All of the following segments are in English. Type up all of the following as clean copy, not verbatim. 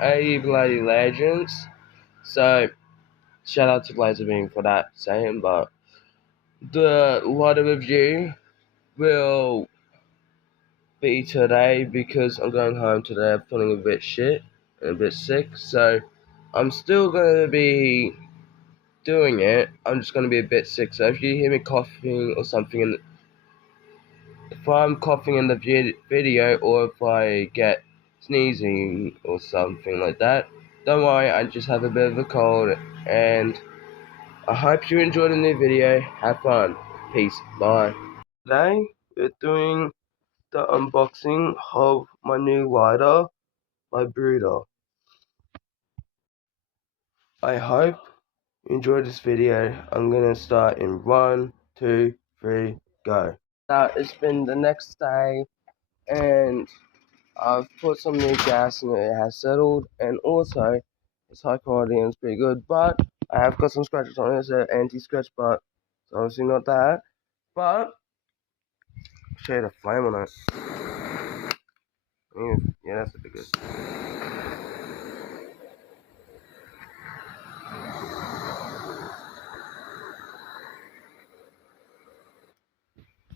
80 bloody legends. So shout out to Blazerbeam for that saying, but the lot of review will be today because I'm going home today. I'm feeling a bit shit and a bit sick, so I'm still gonna be doing it. I'm just gonna be a bit sick, so if you hear me coughing or something, if I'm coughing in the video or if I get sneezing or something like that, don't worry, I just have a bit of a cold, and I hope you enjoyed the new video. Have fun. Peace. Bye. Today, we're doing the unboxing of my new lighter by Brooder. I hope you enjoyed this video. I'm gonna start in 1, 2, 3, go. Now, it's been the next day, and I've put some new gas and it has settled, and also it's high quality and it's pretty good, but I have got some scratches on it. It's an anti-scratch, but it's obviously not that. But I'll show you the flame on it. Yeah, that's the biggest.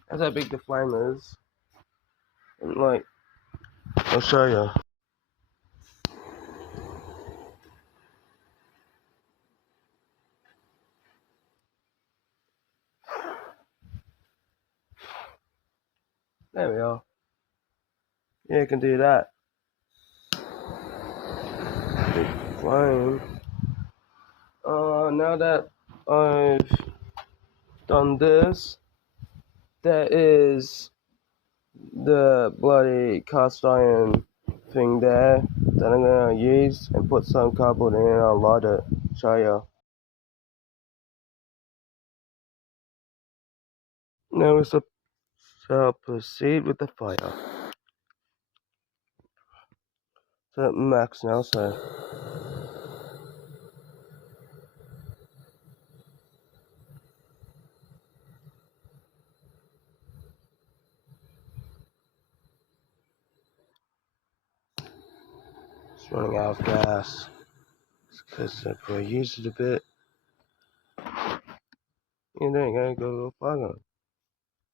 That's how big the flame is. And like, I'll show you. There we are. Yeah, you can do that. Big flame. Now that I've done this, there is the bloody cast iron thing there that I'm gonna use and put some cardboard in and I'll light it. Show you. Now we shall proceed with the fire. So max now, so it's running out of gas. It's because I used it a bit. You don't gotta go to the fire,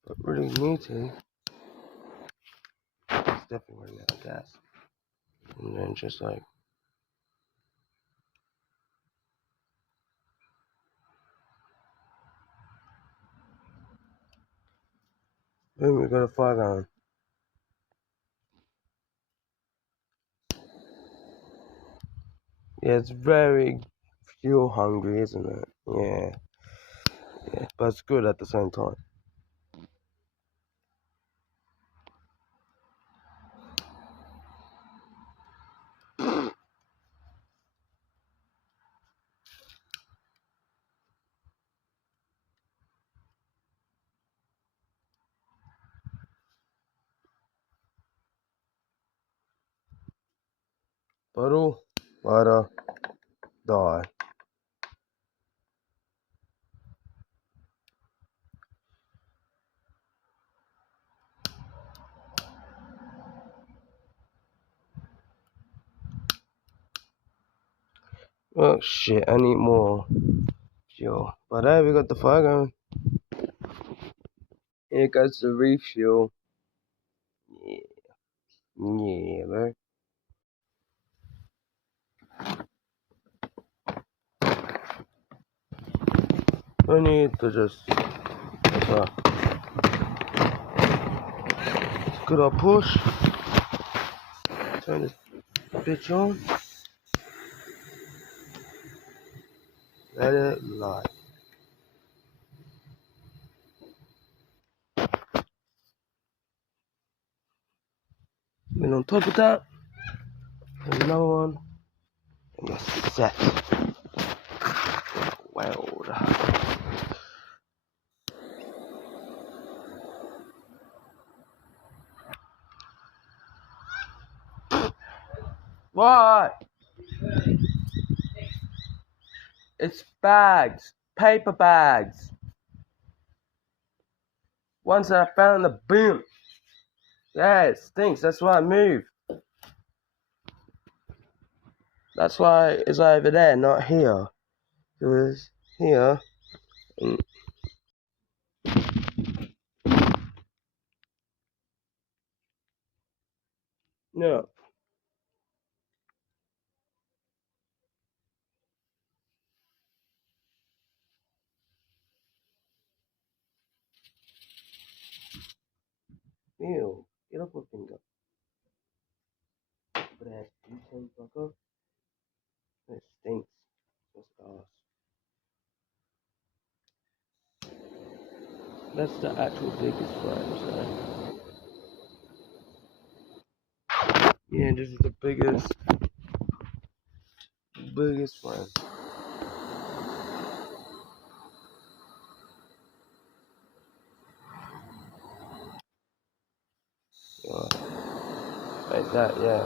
but really need to. It's definitely running out of gas. And then just like, boom, we got a fire going. Yeah, it's very fuel hungry, isn't it? Yeah. Yeah, but it's good at the same time. Bottle, lighter, die. Oh shit, I need more fuel. But hey, we got the fire going. Here goes the refuel. Yeah, yeah, bro. I need to just good old push. Turn this bitch on. Let it light. And on top of that, another one. And you're set. Weld. What? It's bags. Paper bags. Ones that I found in the bin. Yeah, it stinks. That's why I moved. That's why it's over there, not here. It was here. And no. Ew. Get off my finger. But it has gluten, fucker. It stinks. That's gas. That's the actual biggest frame, so. Yeah, this is the biggest frame. Yeah. Like that, yeah.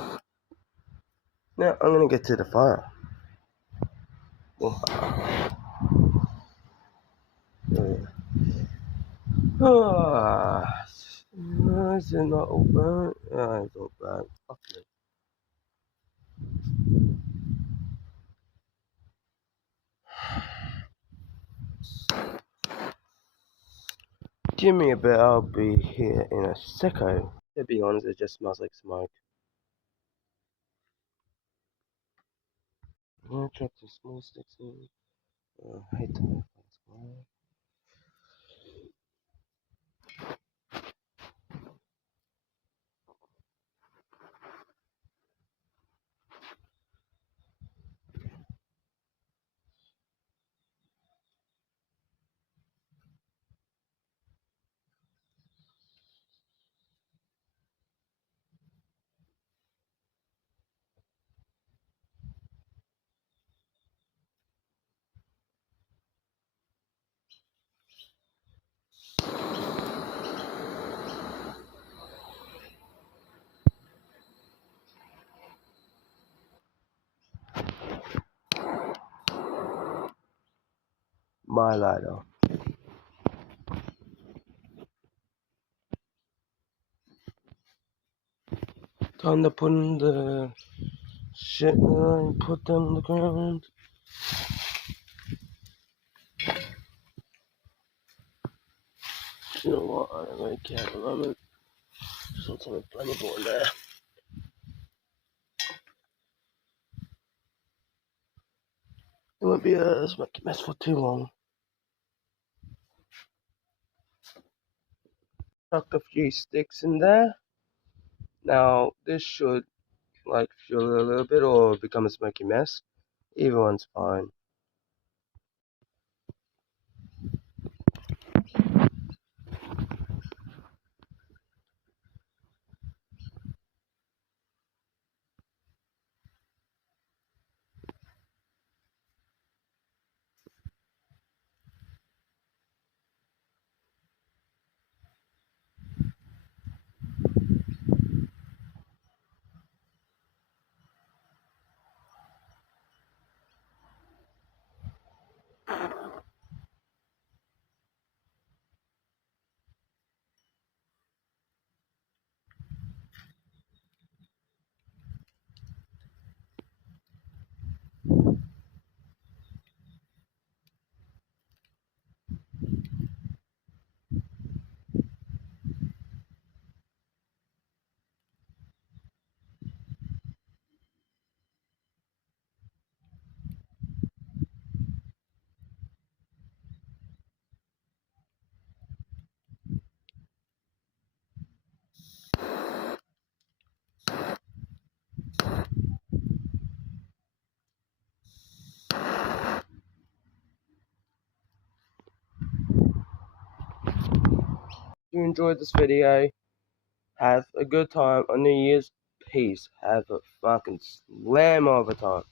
Now I'm gonna get to the fire. Oh, ah, is it not all burnt? Yeah, it's all burnt. Fuck it. Give me a bit, I'll be here in a second. To be honest, it just smells like smoke. I'm gonna drop some small sticks in. I hate to my lighter. Time to put in the shit and put them on the ground. You know what? I don't really care at the moment. Just want something flammable in there. It won't be a smoky mess for too long. Chucked a few sticks in there. Now this should like fuel a little bit or become a smoky mess. Either one's fine. If you enjoyed this video, have a good time on New Year's. Peace. Have a fucking slam of a time.